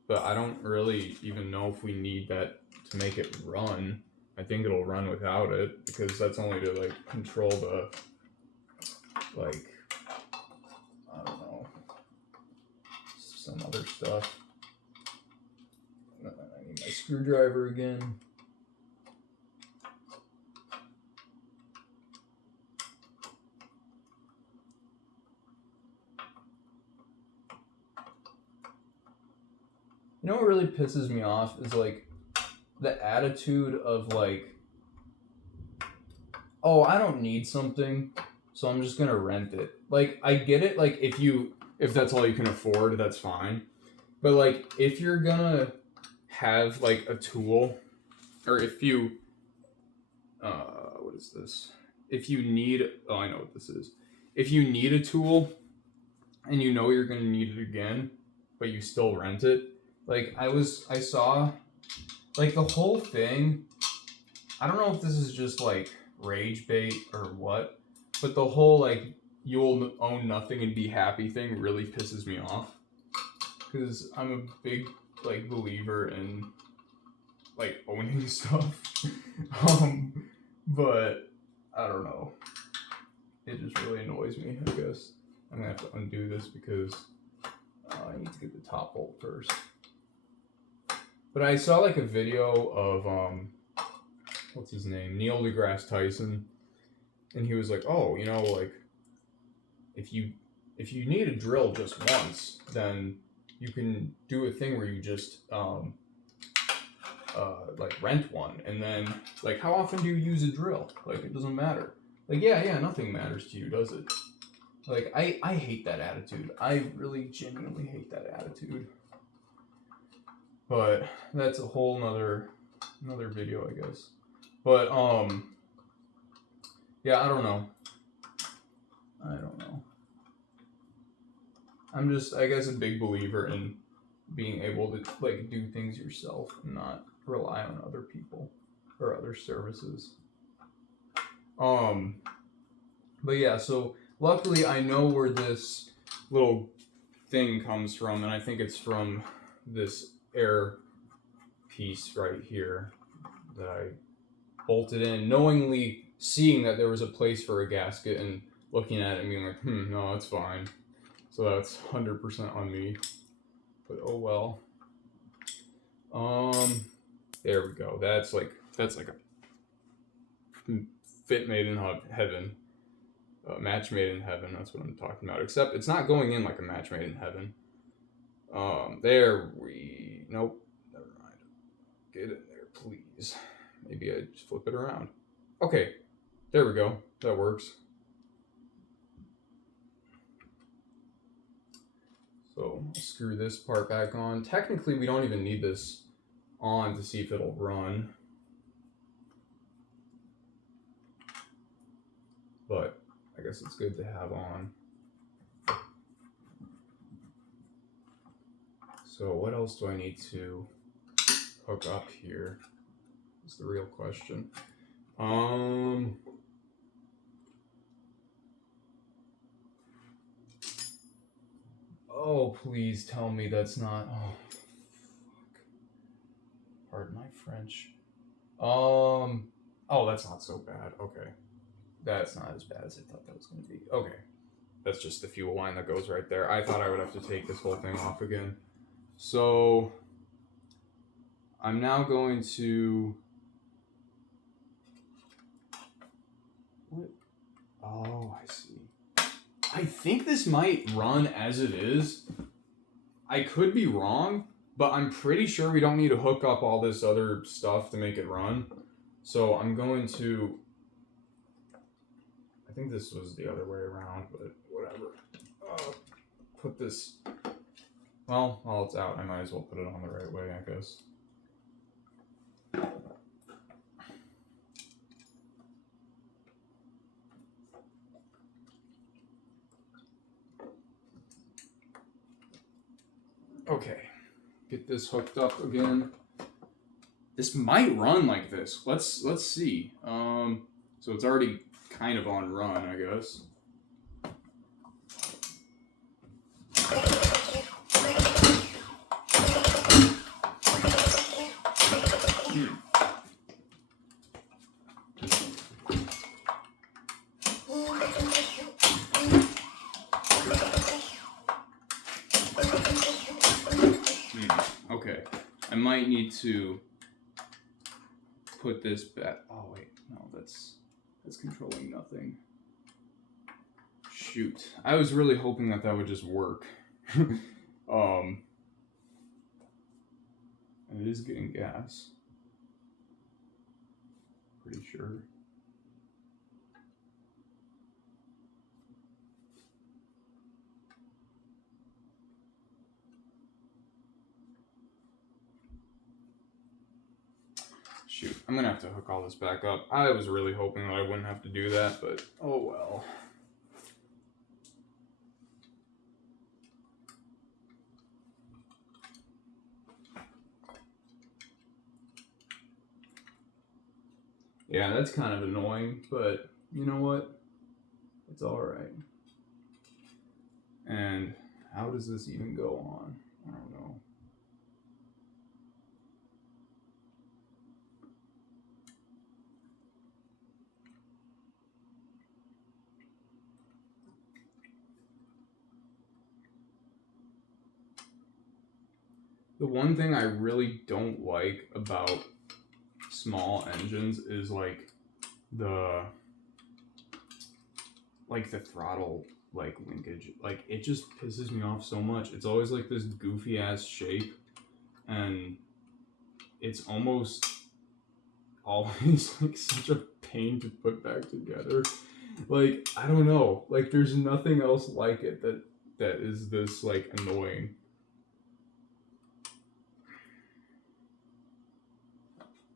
But I don't really even know if we need that to make it run. I think it'll run without it because that's only to like control the, like, I don't know, some other stuff. I need my screwdriver again. You know what really pisses me off is like the attitude of like, oh, I don't need something, so I'm just gonna rent it. Like, I get it, like if that's all you can afford, that's fine. But like, if you're gonna have like a tool, or if you what is this? If you need, oh, I know what this is. If you need a tool and you know you're gonna need it again, but you still rent it, like I saw like the whole thing. I don't know if this is just like rage bait or what, but the whole like you'll own nothing and be happy thing really pisses me off, because I'm a big like believer in like owning stuff. But I don't know, it just really annoys me. I guess I'm gonna have to undo this because I need to get the top bolt first. But I saw like a video of what's his name, Neil deGrasse Tyson, and he was like, oh, you know, like if you need a drill just once, then you can do a thing where you just like rent one, and then like how often do you use a drill? Like it doesn't matter. Like yeah, nothing matters to you, does it? Like I hate that attitude. I really genuinely hate that attitude. But that's a whole nother video, I guess. But yeah, I don't know. I'm just, I guess, a big believer in being able to like do things yourself and not rely on other people or other services. But yeah, so luckily I know where this little thing comes from, and I think it's from this air piece right here that I bolted in, knowingly seeing that there was a place for a gasket and looking at it and being like, no, it's fine. So that's 100% on me. But oh well. There we go. That's like a fit made in heaven. Match made in heaven. That's what I'm talking about. Except it's not going in like a match made in heaven. Nope. Never mind. Get in there, please. Maybe I just flip it around. Okay. There we go. That works. So I'll screw this part back on. Technically, we don't even need this on to see if it'll run. But I guess it's good to have on. So what else do I need to hook up here? That's the real question. Oh, please tell me that's not. Oh, fuck. Pardon my French. Oh, that's not so bad. Okay. That's not as bad as I thought that was going to be. Okay. That's just the fuel line that goes right there. I thought I would have to take this whole thing off again. So I'm now going to. What? Oh, I see. I think this might run as it is. I could be wrong, but I'm pretty sure we don't need to hook up all this other stuff to make it run. So I'm going to. I think this was the other way around, but whatever. Put this. Well, while it's out, I might as well put it on the right way, I guess. Okay, get this hooked up again. This might run like this. Let's see. So it's already kind of on run, I guess. Okay, I might need to put this back. Oh wait, no, that's controlling nothing. Shoot, I was really hoping that would just work. And it is getting gas. Pretty sure. Shoot, I'm gonna have to hook all this back up. I was really hoping that I wouldn't have to do that, but oh well. Yeah, that's kind of annoying, but you know what? It's alright. And how does this even go on? I don't know. The one thing I really don't like about small engines is like the throttle linkage. Like it just pisses me off so much. It's always like this goofy ass shape, and it's almost always like such a pain to put back together. Like I don't know. Like there's nothing else like it that is this like annoying.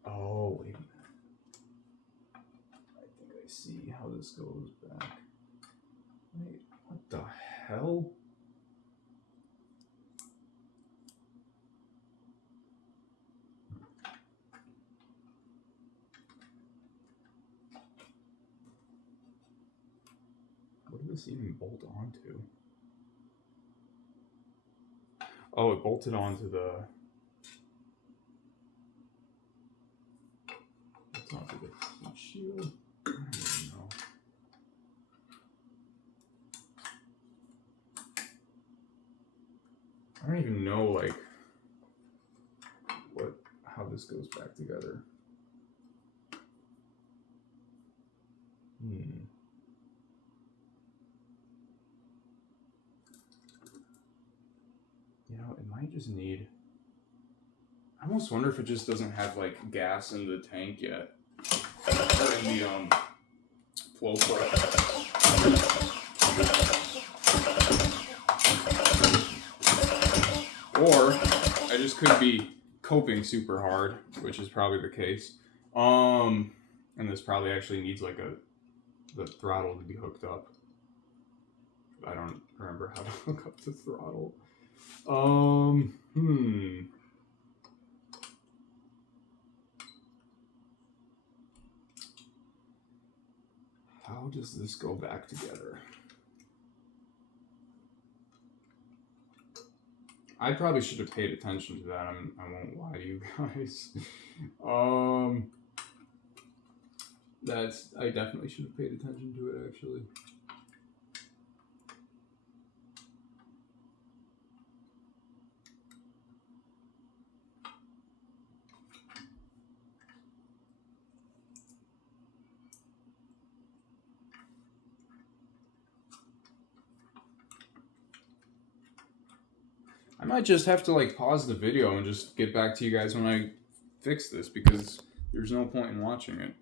Oh wait a minute. I think I see how this goes back. Wait, what the hell? What did this even bolt onto? Oh, it bolted onto the... It's onto the heat shield? I don't even know. I don't even know, like, how this goes back together. You know, it might just need... I almost wonder if it just doesn't have, like, gas in the tank yet. Or in the, flow plate. Or I just could be coping super hard, which is probably the case. And this probably actually needs like the throttle to be hooked up. I don't remember how to hook up the throttle. How does this go back together? I probably should have paid attention to that. I won't lie to you guys. I definitely should have paid attention to it, actually. I might just have to like pause the video and just get back to you guys when I fix this, because there's no point in watching it.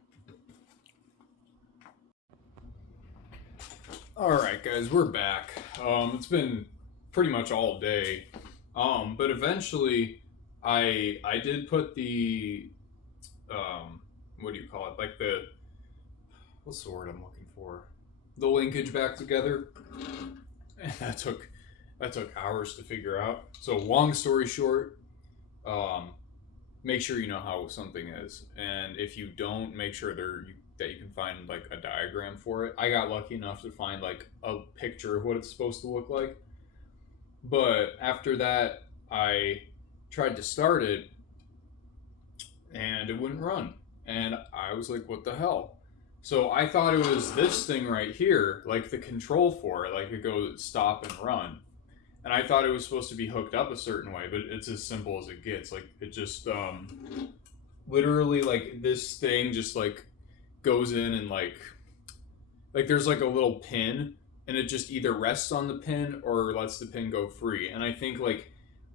Alright guys, we're back. It's been pretty much all day. But eventually I did put the what do you call it? Like what's the word I'm looking for? The linkage back together. And that took hours to figure out. So long story short, make sure you know how something is, and if you don't, make sure that you can find like a diagram for it. I got lucky enough to find like a picture of what it's supposed to look like, but after that I tried to start it and it wouldn't run, and I was like, what the hell? So I thought it was this thing right here, like the control for it, like it goes stop and run. And I thought it was supposed to be hooked up a certain way, but it's as simple as it gets. Like it just literally like this thing just like goes in and like there's like a little pin, and it just either rests on the pin or lets the pin go free. And I think like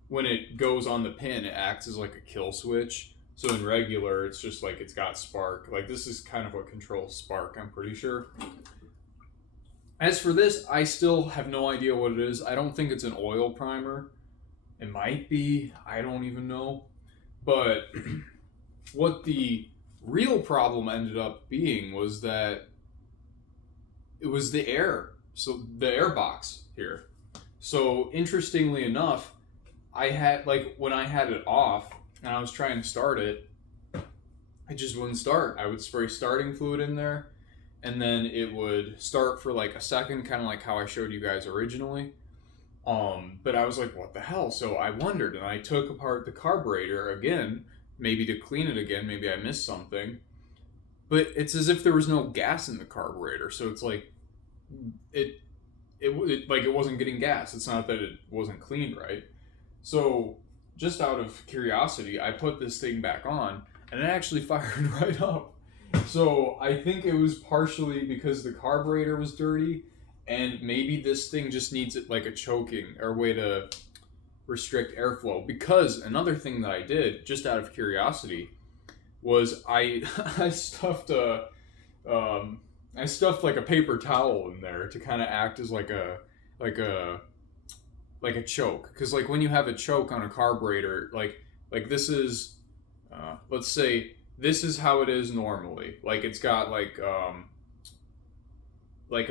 when it goes on the pin, it acts as like a kill switch. So in regular, it's just like it's got spark. Like this is kind of what controls spark, I'm pretty sure. As for this, I still have no idea what it is. I don't think it's an oil primer. It might be. I don't even know. But what the real problem ended up being was that it was the air. So the air box here. So interestingly enough, I had like when I had it off and I was trying to start it, it just wouldn't start. I would spray starting fluid in there, and then it would start for like a second, kind of like how I showed you guys originally. But I was like, what the hell? So I wondered, and I took apart the carburetor again, maybe to clean it again. Maybe I missed something. But it's as if there was no gas in the carburetor. So it's like, it like it wasn't getting gas. It's not that it wasn't cleaned right. So just out of curiosity, I put this thing back on, and it actually fired right up. So I think it was partially because the carburetor was dirty, and maybe this thing just needs it like a choking or way to restrict airflow. Because another thing that I did, just out of curiosity, was I I stuffed I stuffed like a paper towel in there to kind of act as like a like a choke. Because like when you have a choke on a carburetor, like this is let's say this is how it is normally. Like it's got like a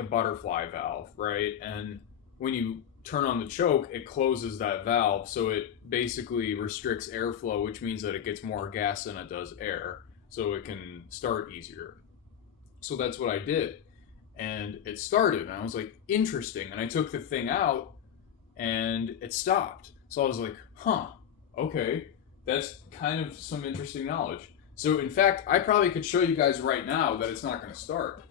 butterfly valve, right? And when you turn on the choke, it closes that valve, so it basically restricts airflow, which means that it gets more gas than it does air, so it can start easier. So that's what I did. And it started, and I was like, interesting. And I took the thing out, and it stopped. So I was like, huh, okay, that's kind of some interesting knowledge. So in fact, I probably could show you guys right now that it's not going to start.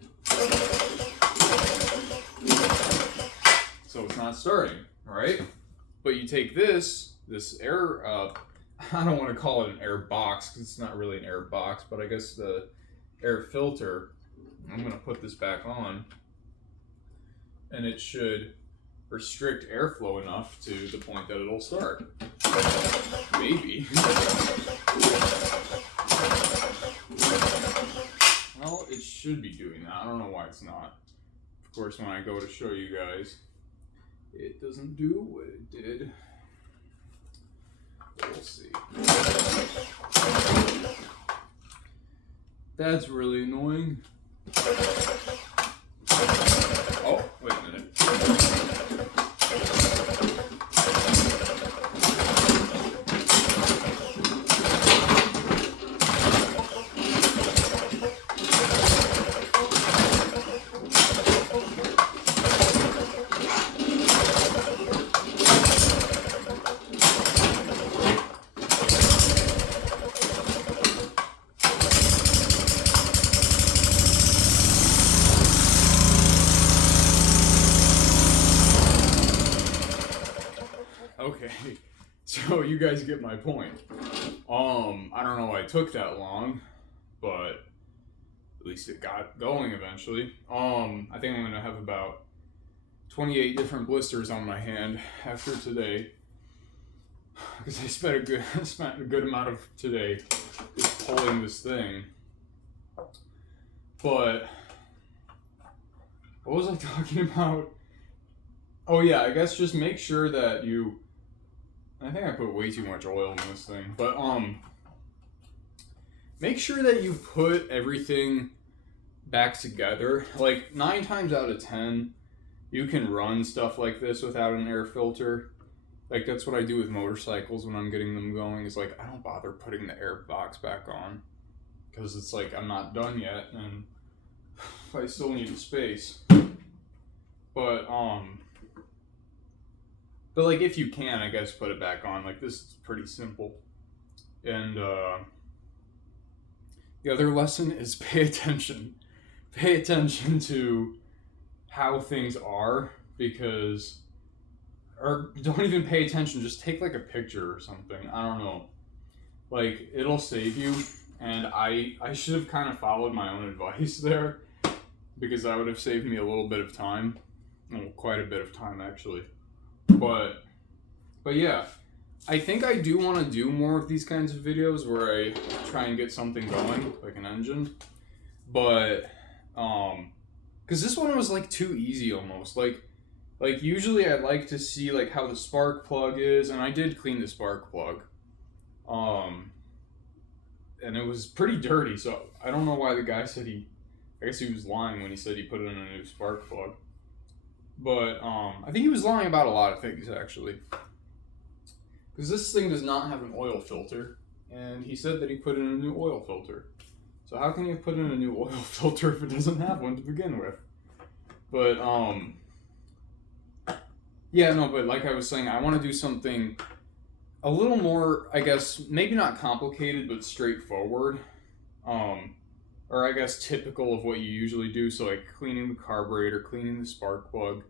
So it's not starting, right? But you take this air, I don't want to call it an air box because it's not really an air box, but I guess the air filter, I'm going to put this back on, and it should restrict airflow enough to the point that it'll start. Maybe. Well, it should be doing that. I don't know why it's not. Of course, when I go to show you guys, it doesn't do what it did. We'll see. That's really annoying. Oh, wait a minute. Okay, so you guys get my point. I don't know why it took that long, but at least it got going eventually. I think I'm gonna have about 28 different blisters on my hand after today, because I spent a good amount of today just pulling this thing. But what was I talking about? Oh yeah, I guess just make sure that you. I think I put way too much oil in this thing, but make sure that you put everything back together. Like 9 times out of 10, you can run stuff like this without an air filter. Like that's what I do with motorcycles when I'm getting them going. Is like I don't bother putting the air box back on because it's like I'm not done yet and I still need the space. But like if you can, I guess put it back on. Like this is pretty simple. And the other lesson is pay attention. Pay attention to how things are, because or don't even pay attention, just take like a picture or something. I don't know. Like it'll save you, and I should have kind of followed my own advice there, because that would have saved me a little bit of time. Well, quite a bit of time actually. But yeah, I think I do want to do more of these kinds of videos where I try and get something going, like an engine. But because this one was like too easy almost. Like usually I like to see like how the spark plug is, and I did clean the spark plug. And it was pretty dirty, so I don't know why the guy said I guess he was lying when he said he put in a new spark plug. But I think he was lying about a lot of things actually, because this thing does not have an oil filter, and he said that he put in a new oil filter. So how can you put in a new oil filter if it doesn't have one to begin with? But yeah, no, but like I was saying, I want to do something a little more, I guess, maybe not complicated, but straightforward. Or I guess typical of what you usually do. So like cleaning the carburetor, cleaning the spark plug.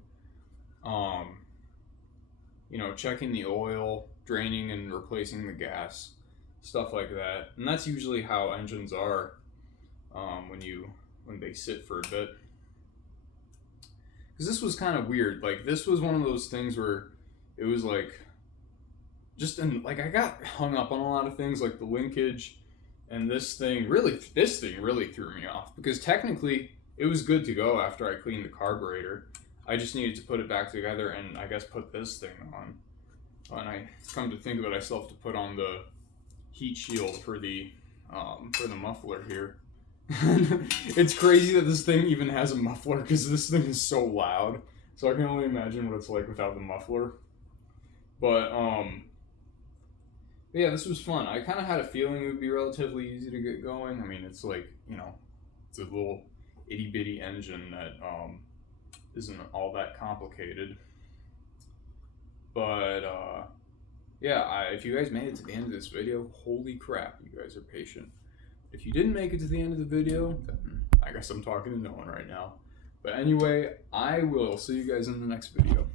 you know, checking the oil, draining and replacing the gas, stuff like that. And that's usually how engines are when they sit for a bit. Because this was kind of weird. Like, this was one of those things where it was like, I got hung up on a lot of things, like the linkage, and this thing really threw me off, because technically it was good to go after I cleaned the carburetor. I just needed to put it back together and I guess put this thing on. And I come to think of it, I still have to put on the heat shield for the muffler here. It's crazy that this thing even has a muffler, because this thing is so loud. So I can only imagine what it's like without the muffler. But yeah, this was fun. I kind of had a feeling it would be relatively easy to get going. I mean, it's like, you know, it's a little itty bitty engine that isn't all that complicated. But yeah, if you guys made it to the end of this video, holy crap, you guys are patient. If you didn't make it to the end of the video, then I guess I'm talking to no one right now. But anyway, I will see you guys in the next video.